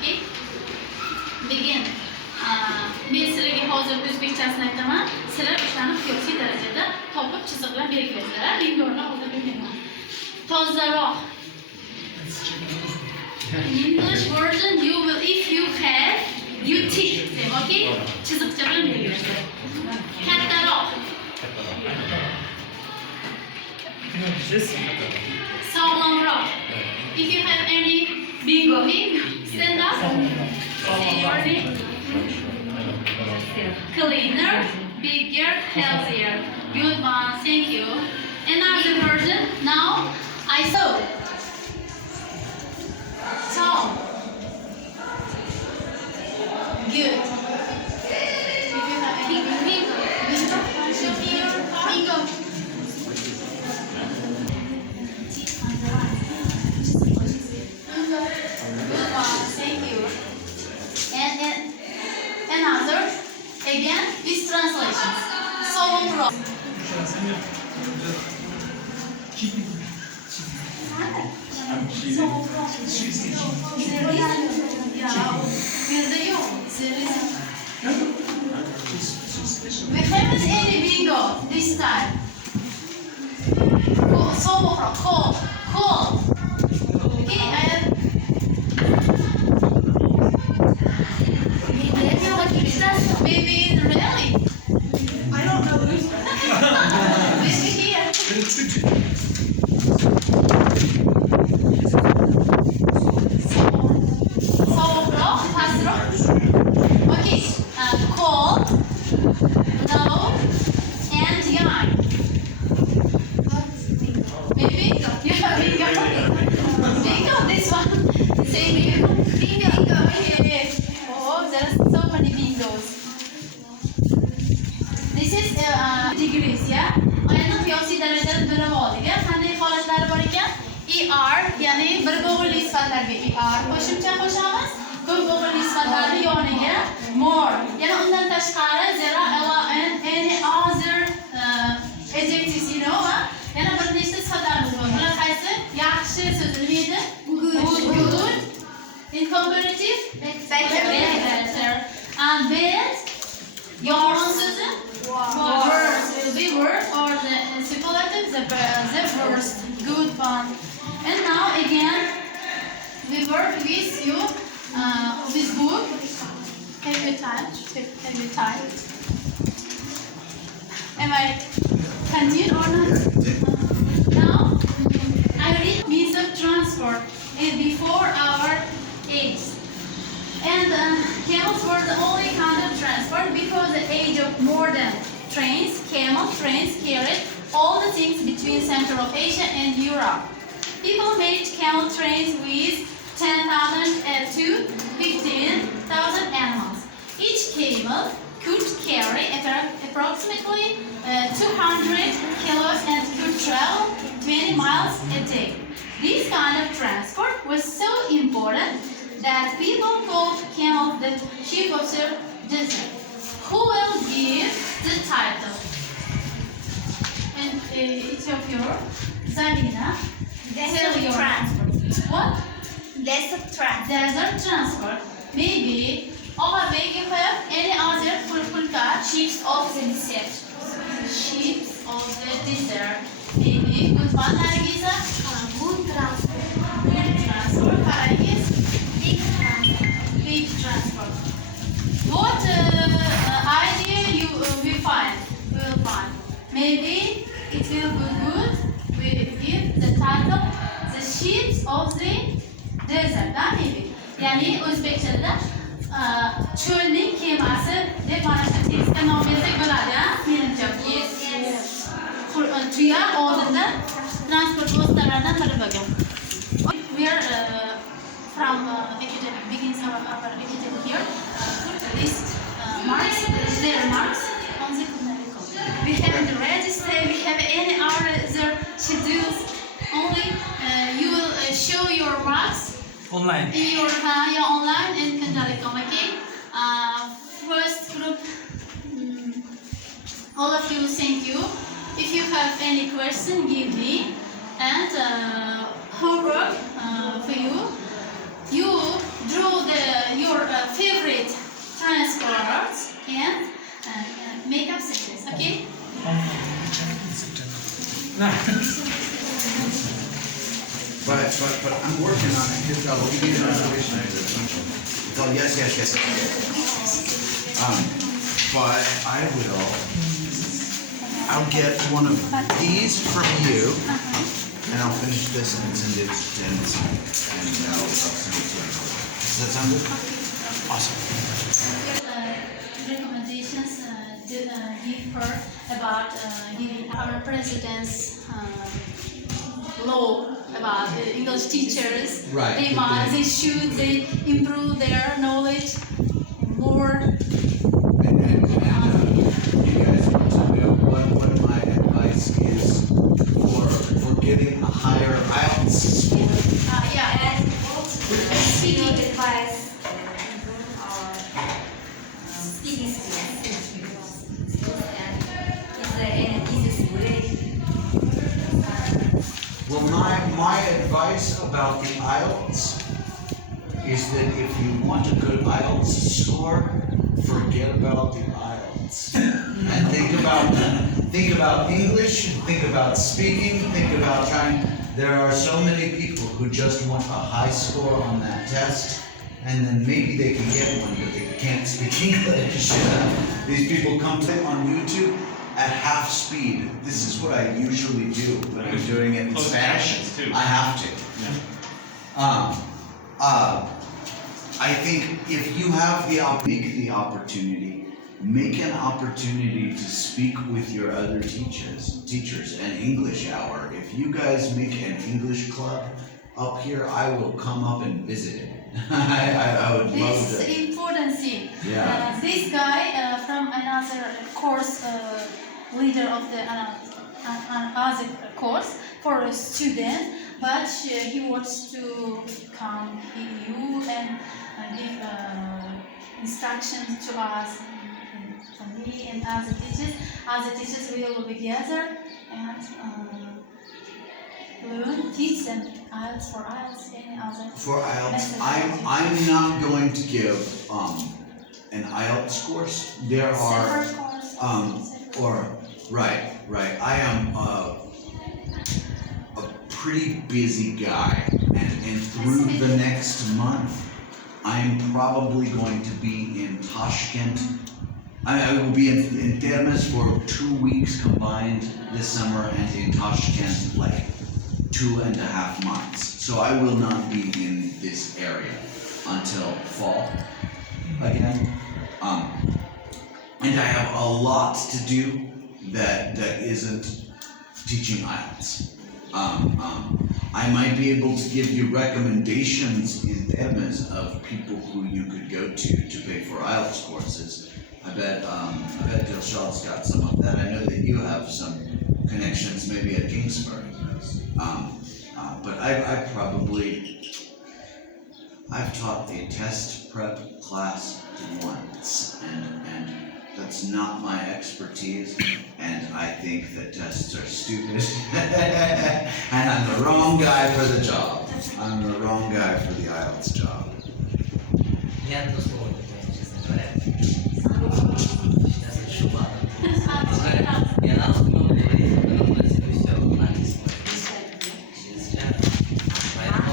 Okay? Begin. Men sizlarga hozir o'zbekchasini aytaman. Sizlar ishlarni qiyosiy darajada topib chiziqlar belgilaysizlar. Bingorni hozir bilmayman. Tozaroq. English version you will, if you have, you tick them, okay? Chiziqcha bilan belgilaysizlar. Kattaroq. Sog'lomroq. If you have any bingo, stand up. Say your name. Cleaner, bigger, healthier. Good one, thank you. Another version. Now I saw. Tall. Good. If you have any bingo, show me your bingo. Good one, thank you. And another, again, with translations. So wrong. We haven't any bingo this time. So wrong. Cool. Okay, Maybe really? I don't know who's Maybe here. Okay, cold, low, and young. Maybe bingo. Yeah, bingo, this one. Say bingo. Okay. Oh, there are so many bingos. This is degrees, yeah? Ayni qiyosiy darajada bilib oldik, ya? Qanday holatlari bor ekan? ER, ya'ni bir bo'g'inli sifatlarga ER qo'shimcha qo'shamiz. Ko'p bo'g'inli sifatlarni yoniga more. Yana undan tashqari there are any other adjectives, you know, va yana bir nechta sifatlarimiz bor. Bular qaysi? Yaxshi so'zi nima edi? Good. In comparative, better. And bad, yomon so'zi? Worst will be worst, or the superlative, the worst. Good one. And now again, we work with you this book. Have you typed? Am I continue or not? Now, I read means of transport before our age. And camels were the only kind of transport because the age of modern trains, camel trains carried all the things between Central Asia and Europe. People made camel trains with 10,000 to 15,000 animals. Each camel could carry approximately 200 kilos and could travel 20 miles a day. This kind of transport was so important that people called camels the sheep of the desert. Who will give the title? And it's of your Zarina. Desert transport. What? Desert transport. Desert transport. Maybe. Or maybe you have any other full card? Ships of the desert. Ships of the desert. Maybe. Good one, Nargisa. Good transport. Good transport. Karagis. Big transport. Big transport. What idea we will find? Maybe it will be good. We give the title the ships of the desert. Maybe. Yani O'zbekchada cho'lning kemasi deb mana shu tekstga nom bersak bo'ladi, ha? Menimcha. Tuya oldindan transport vositalaridan biri bo'lgan. We are from academic begins our academic year. This marks their marks on the curriculum. We haven't registered. We have any other schedules. Only you will show your marks online. in your online and curriculum. Okay. First group. All of you, thank you. If you have any question, give me. And homework for you. You draw the your favorite transport and makeup series, okay? But I'm working on it. Just I'll give you the reservation. Oh, yes. But I'll get one of these from you, and I'll finish this and send it to Dennis, and I'll send it to you. Does that sound good? Awesome. Recommendations give her about giving our president's law about English teachers. Right. They improve their knowledge more. And you guys want to know what my advice is for getting a higher IELTS score? Yeah. And speaking advice or speaking skills. And is there any easiest way? Well, my advice about the IELTS is that if you want a good IELTS score, forget about the IELTS and think about English, think about speaking, think about trying. There are so many people who just want a high score on that test, and then maybe they can get one, but they can't speak English. These people come to on YouTube at half speed. This is what I usually do when I'm doing it in Spanish. I have to. I think if you have the opportunity, make an opportunity to speak with your other teachers, an English hour. If you guys make an English club up here, I will come up and visit it. I would love This to. important thing. Yeah. This guy from another course, leader of the another course for a student, but he wants to come you and give instructions to us, and for me and other teachers. Other teachers will be together and learn, teach them IELTS for IELTS, any other. For IELTS, methodology. I'm not going to give an IELTS course. There are Separate course. Right. I am a pretty busy guy, and through the next month, I'm probably going to be in Tashkent. I will be in Termes for 2 weeks combined this summer, and in Tashkent like 2.5 months. So I will not be in this area until fall again. And I have a lot to do that isn't teaching IELTS. I might be able to give you recommendations in Termes of people who you could go to pay for IELTS courses. I bet Tessol's got some of that. I know that you have some connections, maybe at Kingsford. But I've taught a test prep class once, and that's not my expertise, and I think that tests are stupid, and I'm the wrong guy for the job. I'm the wrong guy for the IELTS job. Я одно слово не знаю, честно говоря. Сейчас это шуба. Я на русском могу говорить, но на английском все на английском. Через чат. Поэтому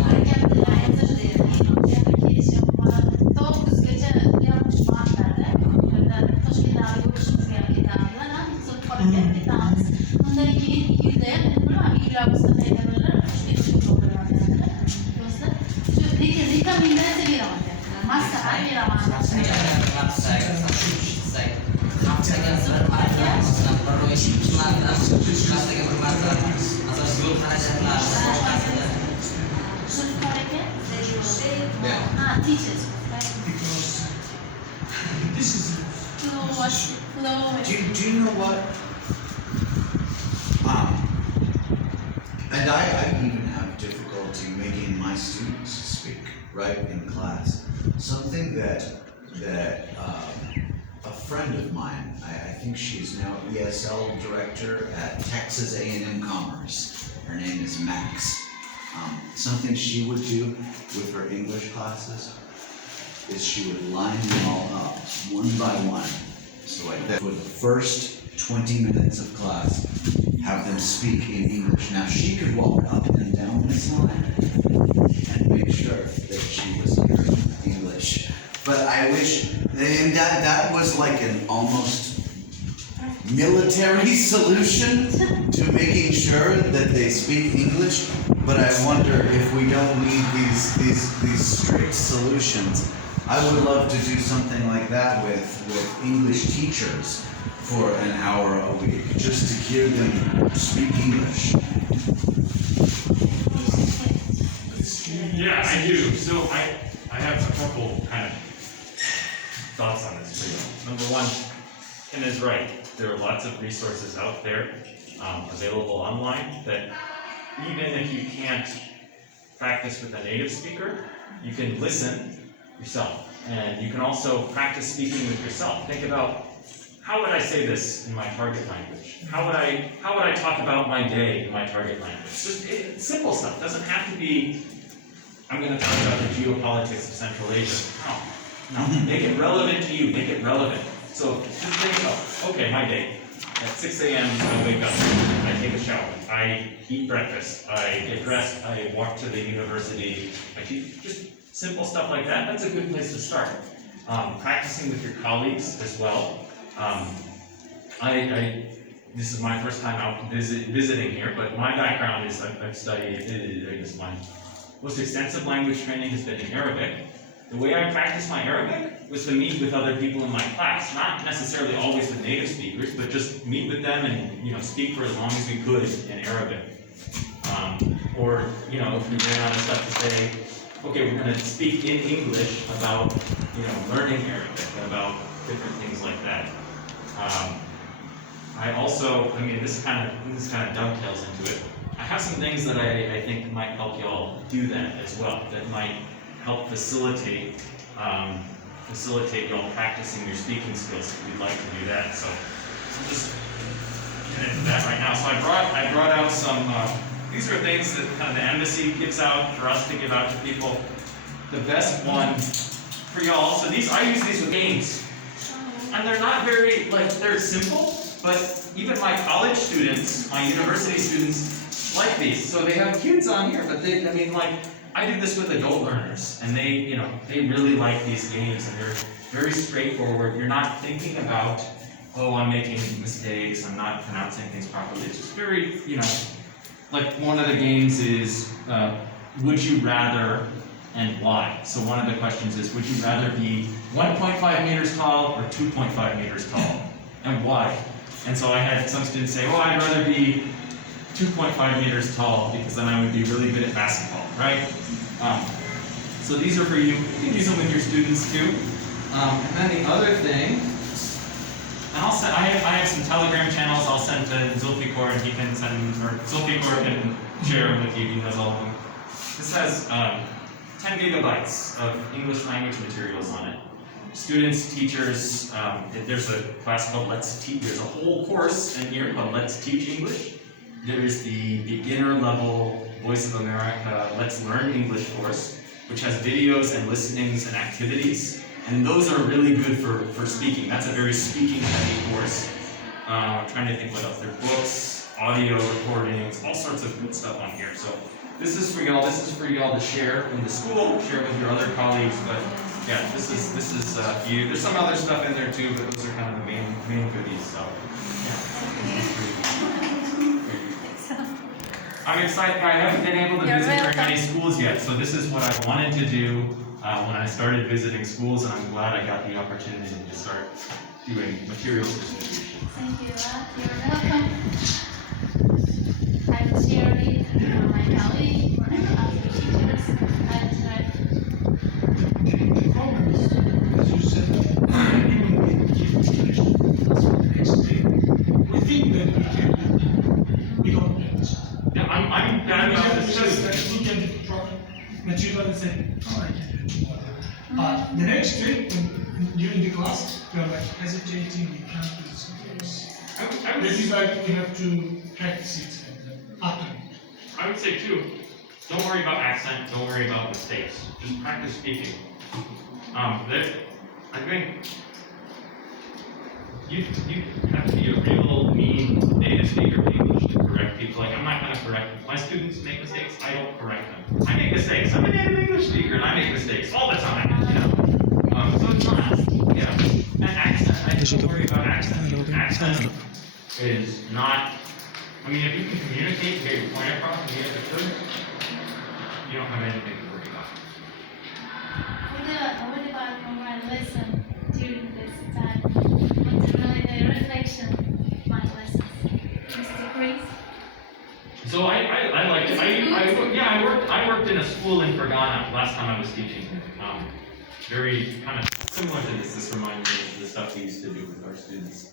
teachers. This is Do you know what? And I even have difficulty making my students speak right in class. Something that a friend of mine, I think she's now ESL director at Texas A&M Commerce. Her name is Max. Something she would do with her English classes is she would line them all up, one by one. So like that, for the first 20 minutes of class, have them speak in English. Now she could walk up and down this line and make sure that she was hearing English. But I wish, and that was like an almost military solution to making sure that they speak English. But I wonder if we don't need these strict solutions. I would love to do something like that with English teachers for an hour a week, just to hear them speak English. Yeah, I do. So I have a couple kind of thoughts on this for you. Number one, Ken is right. There are lots of resources out there available online that even if you can't practice with a native speaker, you can listen yourself. And you can also practice speaking with yourself. Think about, how would I say this in my target language? How would I talk about my day in my target language? Just simple stuff. It doesn't have to be, I'm going to talk about the geopolitics of Central Asia. No, make it relevant to you. Make it relevant. So just think about, okay, my day. At 6 a.m. I wake up, I take a shower, I eat breakfast, I get dressed, I walk to the university, I teach, just simple stuff like that. That's a good place to start. Practicing with your colleagues as well. This is my first time out visiting here, but my background is I've studied, I guess my most extensive language training has been in Arabic. The way I practiced my Arabic was to meet with other people in my class, not necessarily always with native speakers, but just meet with them and speak for as long as we could in Arabic. Or if we ran out of stuff to say, okay, we're going to speak in English about learning Arabic and about different things like that. I also, this kind of dovetails into it. I have some things that I think might help y'all do that as well. That might help facilitate y'all practicing your speaking skills if you'd like to do that. So I'll just get into that right now. So I brought out some. These are things that kind of the embassy gives out for us to give out to people. The best one for y'all. So I use these with games, and they're not very they're simple, but even my college students, my university students like these. So they have kids on here, but I do this with adult learners, and they really like these games, and they're very straightforward. You're not thinking about, oh, I'm making mistakes, I'm not pronouncing things properly. It's just very, like one of the games is, would you rather, and why? So one of the questions is, would you rather be 1.5 meters tall or 2.5 meters tall, and why? And so I had some students say, oh, I'd rather be 2.5 meters tall because then I would be really good at basketball, right? So these are for you. You can use them with your students too. And then the other thing, and I have some Telegram channels I'll send to Zulfikar, and he can Zulfikar can share them with you. He knows all of them. This has 10 gigabytes of English language materials on it. Students, teachers, there's a class called Let's Teach. There's a whole course in here called Let's Teach English. There's the beginner level Voice of America Let's Learn English course, which has videos and listenings and activities. And those are really good for speaking. That's a very speaking heavy course. I'm trying to think what else. There are books, audio recordings, all sorts of good stuff on here. So this is for y'all. This is for y'all to share in the school, share with your other colleagues. But yeah, this is for you. There's some other stuff in there too, but those are kind of the main goodies. So yeah. I'm excited. I haven't been able to visit very many schools yet, so this is what I wanted to do when I started visiting schools, and I'm glad I got the opportunity to start doing materials distribution. Thank you. You're welcome. I will share it with my colleagues, other teachers, The problem is, as you said, even we for the next day, we think that we can, we don't understand. Yeah, I'm bad about this Just too. look at the problem material and say, oh, I can do whatever. The next day, during the class, we are like hesitating, we can't do this. I This is like we have to practice it after. I would say too, don't worry about accent, don't worry about mistakes. Just practice speaking. I think you have to be a real mean native speaker of English to correct people. Like, I'm not going to correct them. My students make mistakes, I don't correct them. I make mistakes. I'm a native English speaker and I make mistakes all the time, you know. So it's not, you know. And accent, I don't worry about accent. Accent is not, I mean, if you can communicate and get your point across and get the truth, you don't have anything to worry about. What about my lesson during this time? What's really the reflection of my lessons? Mr. Chris? So I like it. I worked in a school in Fergana last time I was teaching. Very kind of similar to this. This reminded me of the stuff we used to do with our students.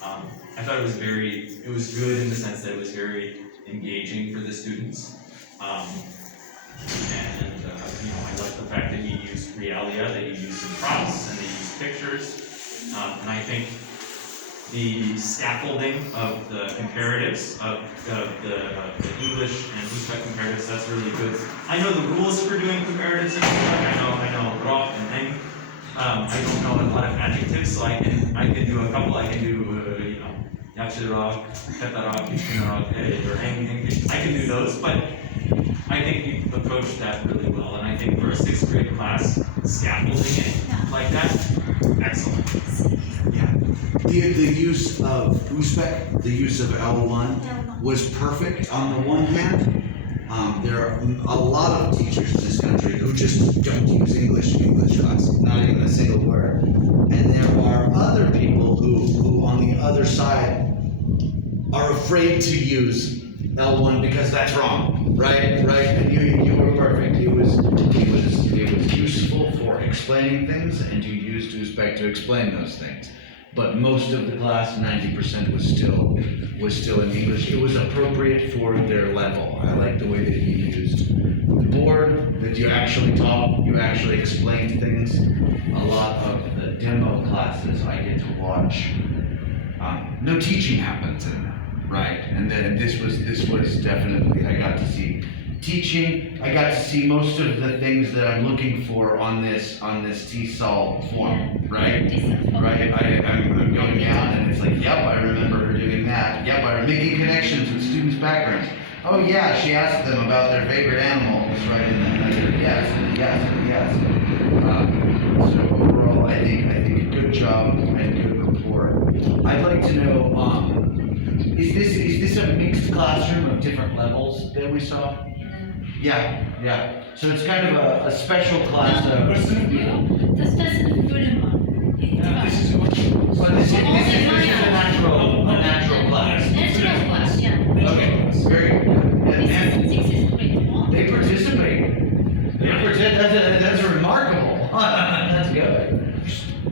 I thought it was good in the sense that it was very engaging for the students. I like the fact that you used realia, that you used some props, and they used pictures. And I think the scaffolding of the comparatives, of the English and Uzbek comparatives, that's really good. I know the rules for doing comparatives in Uzbek. I know rok and heng. I don't know a lot of adjectives, so I can do a couple. I can do yachirok, ketarok, kishinarok, or heng. I can do those, but I think you approached that really well, and I think for a 6th grade class, scaffolding it like that, excellent. Yeah. The use of Uzbek, the use of L1 was perfect on the one hand. There are a lot of teachers in this country who just don't use English in English class, not even a single word. And there are other people who on the other side are afraid to use L1 because that's wrong, right? And you were perfect. It was useful for explaining things, and you used Uzbek to explain those things. But most of the class, 90%, was still in English. It was appropriate for their level. I like the way that you used the board, that you actually taught, you actually explained things. A lot of the demo classes I get to watch, no teaching happens in them. Right, and then this was definitely, I got to see teaching. I got to see most of the things that I'm looking for on this Tesol form, right? I'm going down and it's like, yep, I remember her doing that. Yep, I'm making connections with students' backgrounds. Oh yeah, she asked them about their favorite animal. It's right in that. I said yes, and yes, and yes. So overall, I think a good job and good rapport. I'd like to know. Is this a mixed classroom of different levels that we saw? Yeah. So it's kind of a special class of. The special good one. This is what But this is a natural class. Natural class, yeah. Okay, very good. And This is great one. they participate. That's remarkable. That's good.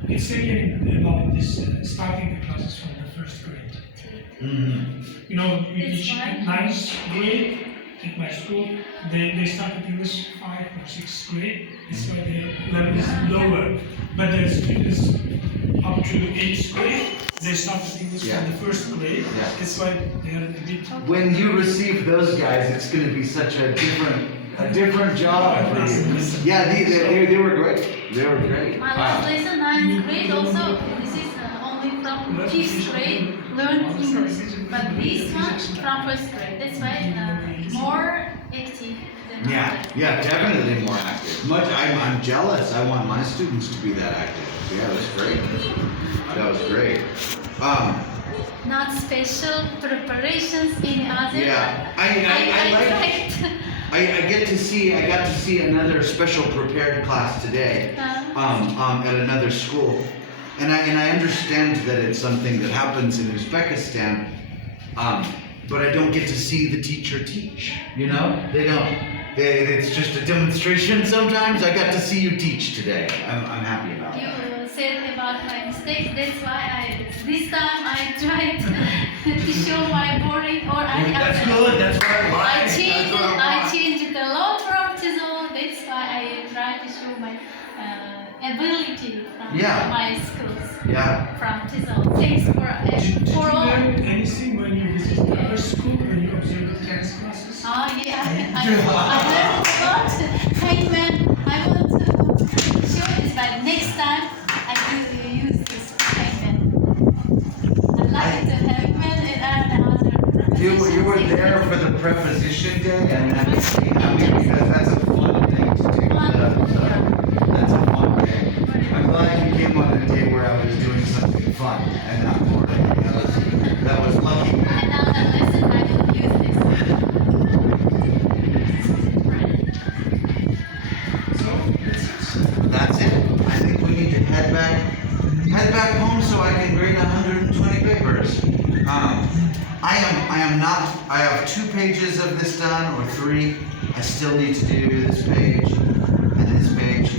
it's thinking about this starting the classes from the 1st grade. Mm-hmm. You know, you It's teach fine. 9th grade at my school. They started English 5th or 6th grade. That's why the level is lower. But the students up to 8th grade, they started English Yeah. from the 1st grade. Yeah. That's why they are a bit. When you receive those guys, it's going to be such a different job for you. Yeah, they were great. They were great. My last lesson, 9th grade, also, this is only from 5th grade, learn English. But this one from 1st grade. That's why more active than Yeah, definitely more active. I'm jealous. I want my students to be that active. Yeah, it was great. That was great. Not special preparations in other. Yeah, I liked. I got to see another special prepared class today, at another school, and I understand that it's something that happens in Uzbekistan, but I don't get to see the teacher teach. You know, they don't. It's just a demonstration. Sometimes I got to see you teach today. I'm happy about it. You said about my mistakes. That's why this time I tried to show my boring or That's good. That's what I changed the law from Tesol. That's why I try to show my ability from my skills from Tesol. Thanks Did you for all. learn anything when you visited other school when you observed the dance classes? Oh yeah, I learned a lot. Like when I want to show this, but And next time, I will use this pen. I'd like to have pen and other. You were there for the preposition day, and that makes me happy because that's a fun thing to do. That's a fun day. I'm glad you came on a day where I was doing something fun and not boring. That was lucky. And now the lesson, I will use this. That's it. I think we need to head back home so I can grade 120 papers. I have 2 pages of this done, or 3. I still need to do this page and this page.